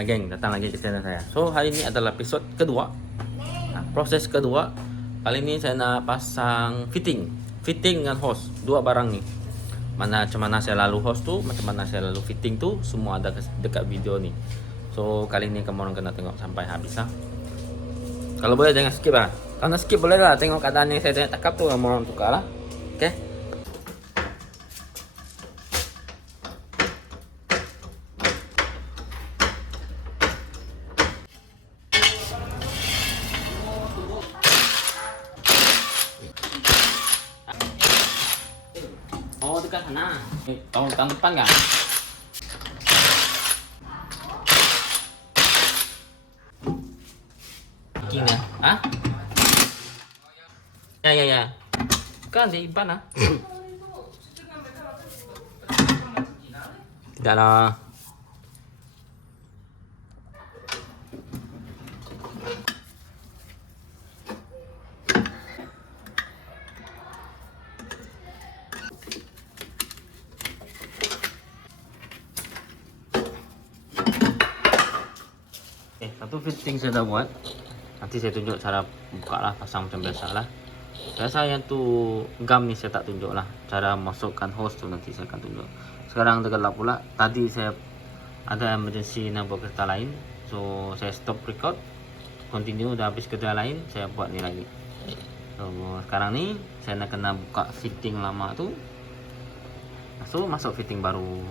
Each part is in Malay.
Ha geng, datang lagi ke channel saya. So hari ini adalah episod kedua. Ha, proses kedua. Kali ini saya nak pasang fitting. Fitting dengan hose. Dua barang ni. Mana macam mana saya lalu hose tu, macam mana saya lalu fitting tu, semua ada dekat video ni. So kali ini kamu orang kena tengok sampai habis ha. Kalau boleh jangan skip lah. Kalau nak skip boleh lah. Tengok keadaan yang saya tengok takap tu kamu orang tukar lah. Oh dekat sana. Eh, tahun tahun depan kan? Bikin ya? Hah? Ya ya ya. Kan di depan ah. Tidak lah. Eh, satu fitting saya dah buat. Nanti saya tunjuk cara buka lah, pasang macam biasa lah. Biasa yang tu gam ni saya tak tunjuk lah. Cara masukkan hose tu nanti saya akan tunjuk. Sekarang dah gelap pula. Tadi saya ada emergency nak buat kereta lain. So, saya stop record. Continue, dah habis kerja lain, saya buat ni lagi. So, sekarang ni saya nak kena buka fitting lama tu. So, masuk fitting baru.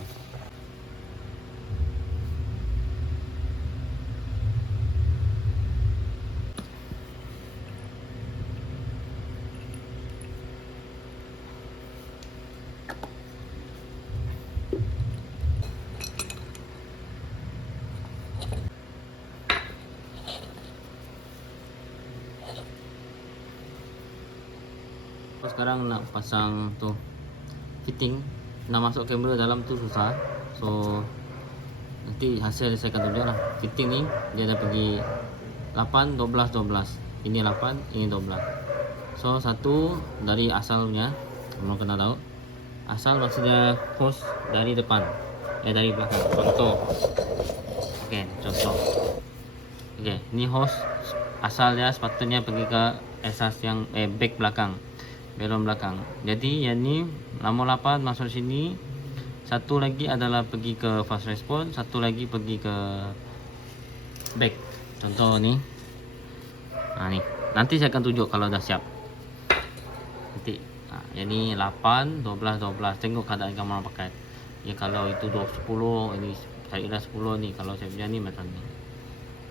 So, sekarang nak pasang tu fitting. Nak masuk kamera dalam tu susah. So nanti hasil saya akan tunjuk lah fitting ni dia dah pergi 8 12 12 ini 8 ini 12 so satu dari asalnya kamu kena tahu. Asal maksudnya hose dari depan. Eh dari belakang. Contoh. Ok contoh. Ok ni hose asal dia sepatutnya pergi ke asas yang eh back belakang belon belakang. Jadi yang ni lama lapan masuk sini. Satu lagi adalah pergi ke fast response, satu lagi pergi ke back. Contoh ni. Ha ni. Nanti saya akan tunjuk kalau dah siap. Nanti ha, yang ni 8, 12, 12. Tengok keadaan kamu orang pakai. Ya kalau itu 2, 10, ini carilah 10 ni. Kalau saya punya ni macam ni.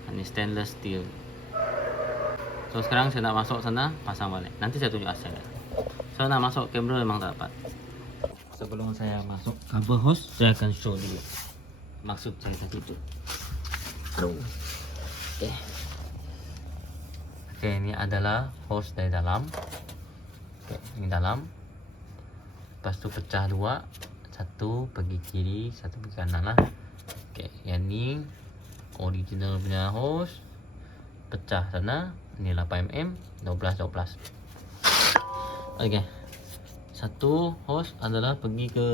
Ha, ni stainless steel. So sekarang saya nak masuk sana, pasang balik. Nanti saya tunjuk hasil dia. So nak masuk kamera memang tak dapat. Sebelum saya masuk cover hose, saya akan show dulu. Maksud saya tadi tu. Okay. Okay, ini adalah hose dari dalam. Okay, ini dalam. Lepas tu pecah dua. Satu pergi kiri, satu pergi kanan lah. Okay, yang ni original punya hose. Pecah sana. Ini 8mm, 12 12. Okey. Satu host adalah pergi ke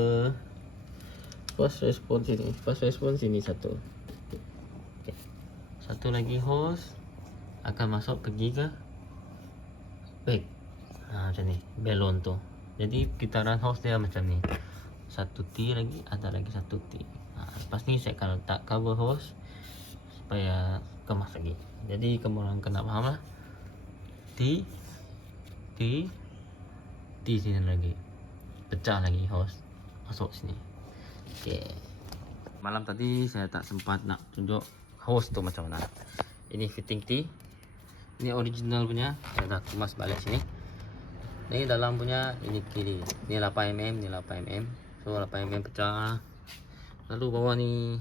first response sini. First response sini satu. Okey. Satu lagi host akan masuk pergi ke back. Ha, macam ni. Balon tu. Jadi kita run host dia macam ni. Satu T lagi, ada lagi satu T. Ha, lepas ni saya akan letak cover host supaya kemas lagi. Jadi kamu orang kena faham lah. T T T sini lagi. Pecah lagi hose Masuk sini. Okay Malam tadi saya tak sempat nak tunjuk hose tu macam mana. Ini fitting T Ini original punya. Saya dah kemas balik sini. Ini dalam punya Ini kiri Ini 8mm Ini 8mm So 8mm pecah. Lalu bawah ni.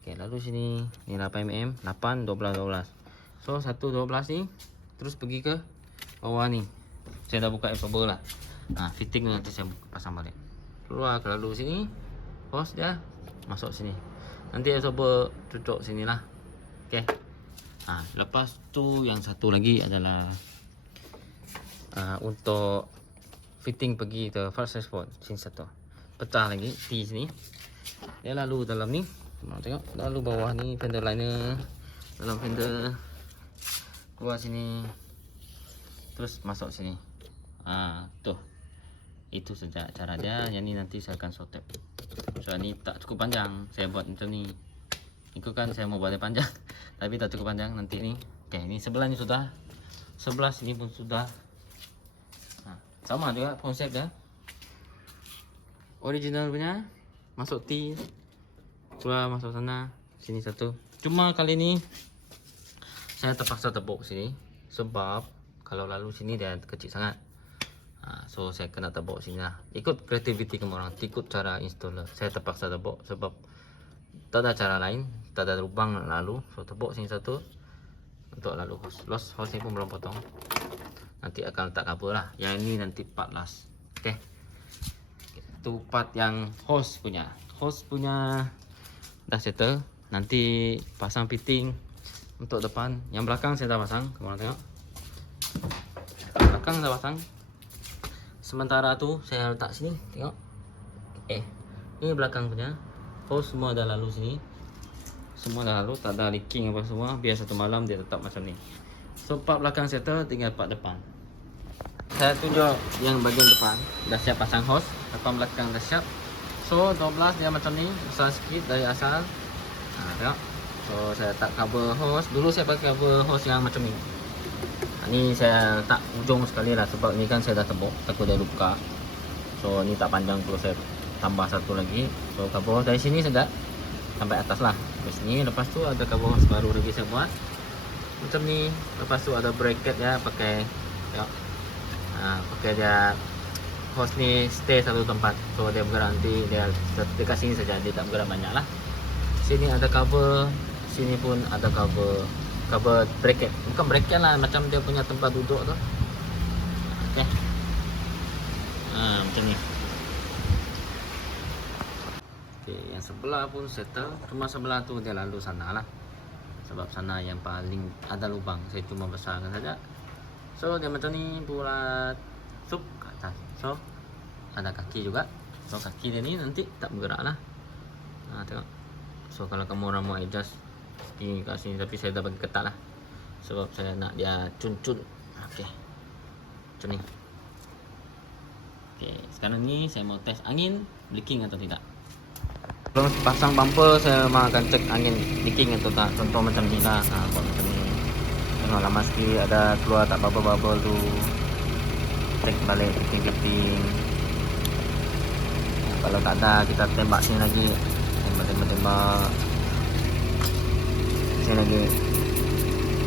Okay lalu sini. Ini 8mm 8 12 12 So 1 12 ni Terus pergi ke Bawah ni saya dah buka absorber lah. Ha, fitting tu nanti saya pasang balik. Keluar ke lalu sini hose dia masuk sini. Nanti absorber cucuk sini lah. Ok ha, lepas tu yang satu lagi adalah uh, untuk fitting pergi ke first response sini satu. Pecah lagi T sini. Dia lalu dalam ni. Mau tengok lalu bawah ni fender liner. Dalam fender keluar sini. Terus masuk sini ah tuh itu saja cara dia yang ni nanti saya akan sotep so ni tak cukup panjang. Saya buat macam ni. Itu kan saya mau buat yang panjang. Tapi tak cukup panjang nanti ni. Oke ini sebelah ni sudah. Sebelah sini pun sudah. Nah, sama juga konsep dia. Original punya. Masuk T. Keluar masuk sana. Sini satu. Cuma kali ni saya terpaksa tepuk sini. Sebab kalau lalu sini dia kecil sangat ha, so saya kena tepuk sini lah. Ikut kreativiti kamu orang ikut cara installer. Saya terpaksa tepuk sebab tak ada cara lain tak ada lubang lalu. So tepuk sini satu untuk lalu hose los hose ni pun belum potong. Nanti akan letak kabel lah. Yang ini nanti part last. Okay. itu part yang hose punya. Hose punya dah settle. Nanti pasang fitting untuk depan. Yang belakang saya dah pasang. Kamu tengok. Belakang dah pasang sementara tu saya letak sini tengok. Eh ini belakang punya. Hose semua dah lalu sini. Semua dah lalu tak ada leaking apa semua. Biar satu malam dia tetap macam ni. So part belakang settle tinggal part depan. Saya tunjuk yang bagian depan. Dah siap pasang hose. Depan belakang dah siap. So 12 dia macam ni. Besar sikit dari asal. Ha, tengok. So saya letak cover hose. Dulu saya pakai cover hose yang macam ni Ni saya letak ujung sekali lah Sebab ni kan saya dah tebuk Takut dia luka. So ni tak panjang Kalau saya tambah satu lagi. So cover dari sini saja Sampai atas lah. Dari sini Lepas tu ada cover baru lagi saya buat. Macam ni. Lepas tu ada bracket ya Pakai Tengok. Ha, Pakai dia Hose ni stay satu tempat. So dia bergerak nanti Dia dekat sini saja. Dia tak bergerak banyak lah. Sini ada cover sini pun ada cover cover bracket. Bukan bracket lah macam dia punya tempat duduk tu. Okey. Ha macam ni. Okey yang sebelah pun settle. Cuma sebelah tu dia lalu sana lah. Sebab sana yang paling ada lubang. Saya cuma besarkan saja. So dia macam ni bulat. Sup ke atas. So ada kaki juga. So kaki dia ni nanti tak bergerak lah. Ha, tengok. So kalau kamu orang mau adjust sini kat sini tapi saya dah bagi ketat lah. Sebab saya nak dia cun-cun. Okey. Macam ni. Okey sekarang ni saya mau test angin leaking atau tidak? Sebelum pasang bumper saya memang akan cek angin leaking atau tak. Contoh macam ni lah. Ha, buat macam ni. Tengok lama sikit ada keluar tak bubble-bubble tu. Cek balik fitting-fitting kalau tak ada kita tembak sini lagi. Tembak-tembak sini lagi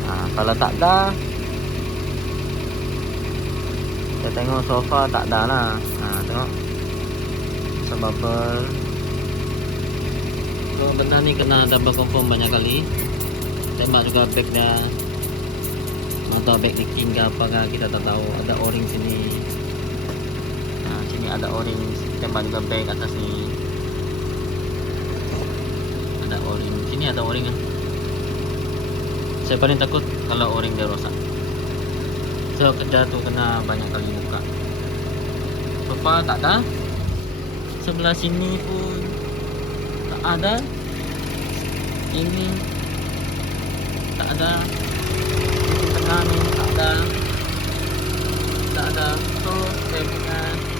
ha, kalau tak ada kita tengok sofa tak ada lah. Ha, tengok. Sebab so benda ni kena double confirm banyak kali. Tembak juga bag dia. Atau bag leaking ke apa ke kita tak tahu. Ada o-ring sini. Ha, sini ada o-ring tembak juga bag atas ni. Ada o-ring sini ada o-ring kan saya paling takut kalau o-ring dia rosak. So kerja tu kena banyak kali buka. Sofa tak ada. Sebelah sini pun tak ada. Ini tak ada. Di tengah ni tak ada. Tak ada. So saya punya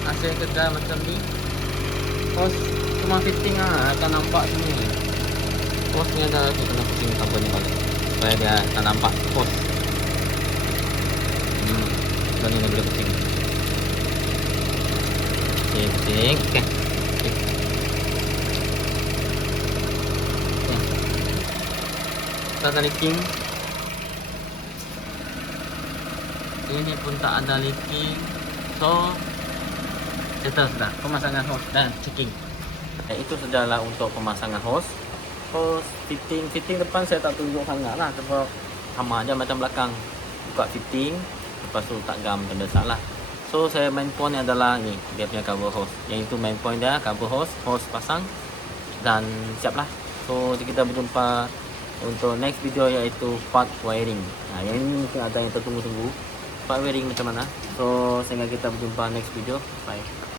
hasil kerja macam ni hose cuma fitting lah. Akan nampak sini. Hose ni ada kita kena fitting ni balik supaya dia tak nampak pos hmm dan ini boleh kucing okey kucing okey. Tak ada leaking ini pun tak ada leaking so settle sudah. Pemasangan hose dan checking eh, itu sudahlah untuk pemasangan hose fitting. Fitting depan saya tak tunjuk sangat lah. Sebab sama aja macam belakang. Buka fitting lepas tu tak gam macam biasa lah. So saya main point ni adalah ni dia punya cover hose yang itu main point dia cover hose hose pasang dan siap lah. So kita berjumpa untuk next video iaitu part wiring. Nah yang ini mungkin ada yang tertunggu-tunggu. Part wiring macam mana? So sehingga kita berjumpa next video. Bye